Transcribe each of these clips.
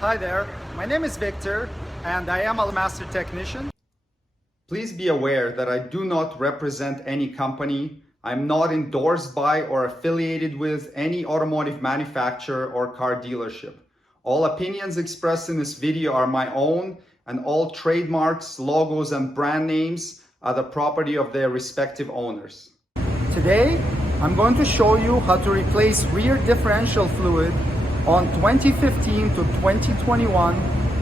Hi there, my name is Victor and I am a master technician. Please be aware that I do not represent any company. I'm not endorsed by or affiliated with any automotive manufacturer or car dealership. All opinions expressed in this video are my own, and all trademarks, logos, and brand names are the property of their respective owners. Today, I'm going to show you how to replace rear differential fluid on 2015 to 2021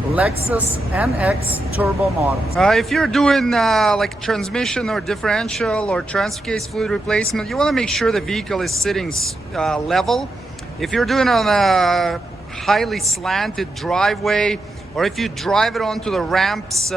Lexus NX turbo models. If you're doing like transmission or differential or transfer case fluid replacement, you want to make sure the vehicle is sitting level. If you're doing it on a highly slanted driveway, or if you drive it onto the ramps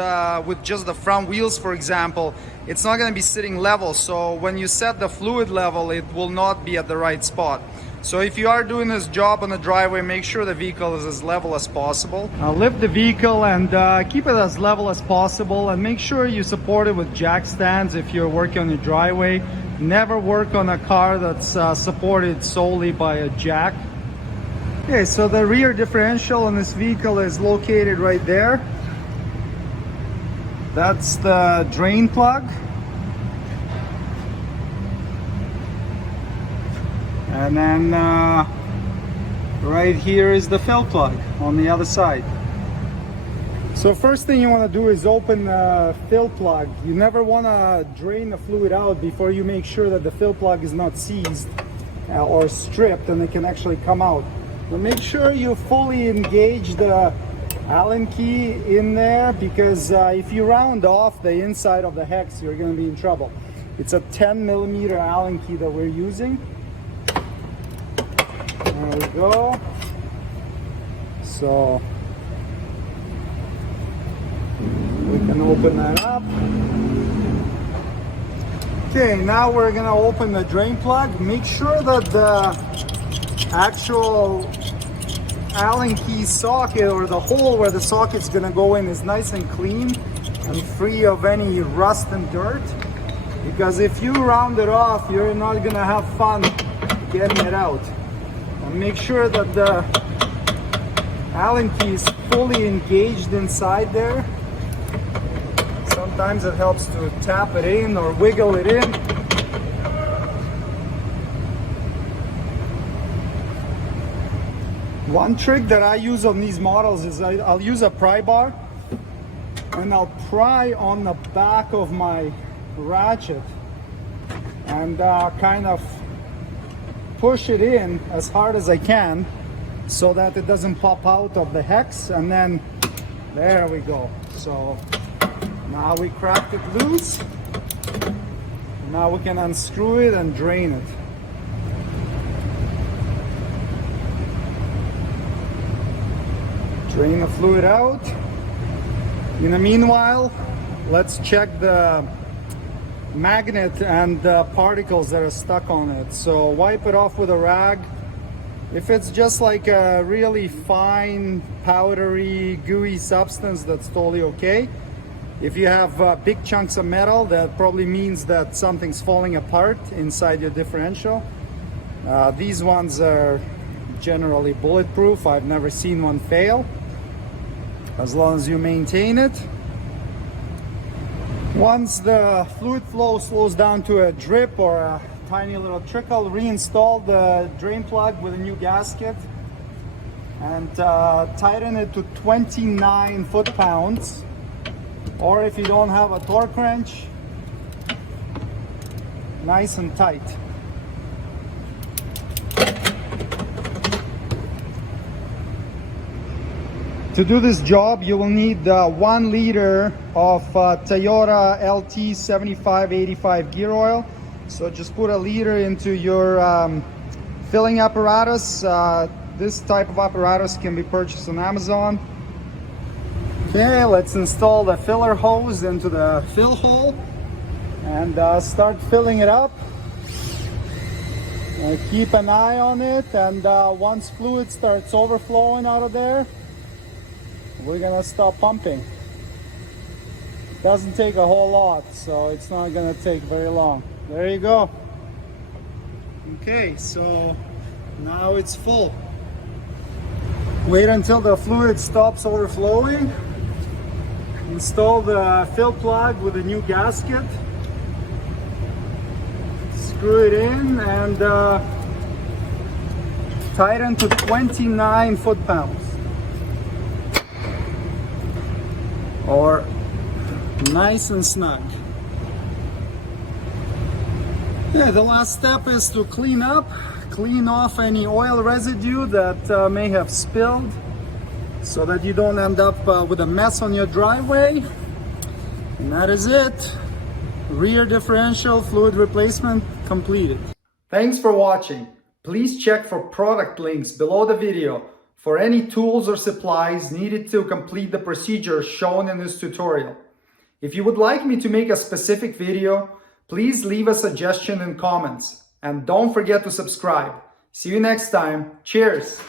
with just the front wheels, for example, it's not going to be sitting level. So when you set the fluid level, it will not be at the right spot. So if you are doing this job on the driveway, make sure the vehicle is as level as possible. Lift the vehicle and keep it as level as possible, and make sure you support it with jack stands if you're working on your driveway. Never work on a car that's supported solely by a jack. Okay, so the rear differential on this vehicle is located right there. That's the drain plug. And then right here is the fill plug on the other side. So first thing you want to do is open the fill plug. You never want to drain the fluid out before you make sure that the fill plug is not seized or stripped, and it can actually come out. But make sure you fully engage the Allen key in there, because if you round off the inside of the hex, you're going to be in trouble. It's a 10mm Allen key that we're using. There we go. So we can open that up. Okay, now we're going to open the drain plug. Make sure that the actual Allen key socket, or the hole where the socket's going to go in, is nice and clean and free of any rust and dirt, because if you round it off, you're not going to have fun getting it out. And make sure that the Allen key is fully engaged inside there. Sometimes it helps to tap it in or wiggle it in. One trick that I use on these models is I'll use a pry bar, and I'll pry on the back of my ratchet and kind of push it in as hard as I can so that it doesn't pop out of the hex, and then there we go. So now we cracked it loose. Now we can unscrew it and drain it. Drain the fluid out. In the meanwhile, let's check the magnet and the particles that are stuck on it. So wipe it off with a rag. If it's just like a really fine, powdery, gooey substance, that's totally okay. If you have big chunks of metal, that probably means that something's falling apart inside your differential. These ones are generally bulletproof. I've never seen one fail, as long as you maintain it. Once the fluid flow slows down to a drip or a tiny little trickle, reinstall the drain plug with a new gasket and tighten it to 29 foot-pounds. Or if you don't have a torque wrench, nice and tight. To do this job, you will need 1 liter of Toyota LT 7585 gear oil. So just put a liter into your filling apparatus. This type of apparatus can be purchased on Amazon. Okay, let's install the filler hose into the fill hole and start filling it up. Keep an eye on it, and once fluid starts overflowing out of there, we're gonna stop pumping. It doesn't take a whole lot, so it's not gonna take very long. There you go. Okay, so now it's full. Wait until the fluid stops overflowing. Install the fill plug with a new gasket. Screw it in and tighten to 29 foot-pounds. Or nice and snug. Yeah, the last step is to clean off any oil residue that may have spilled, so that you don't end up with a mess on your driveway. And that is it. Rear differential fluid replacement completed. Thanks for watching. Please check for product links below the video for any tools or supplies needed to complete the procedure shown in this tutorial. If you would like me to make a specific video, please leave a suggestion in comments. And don't forget to subscribe. See you next time. Cheers!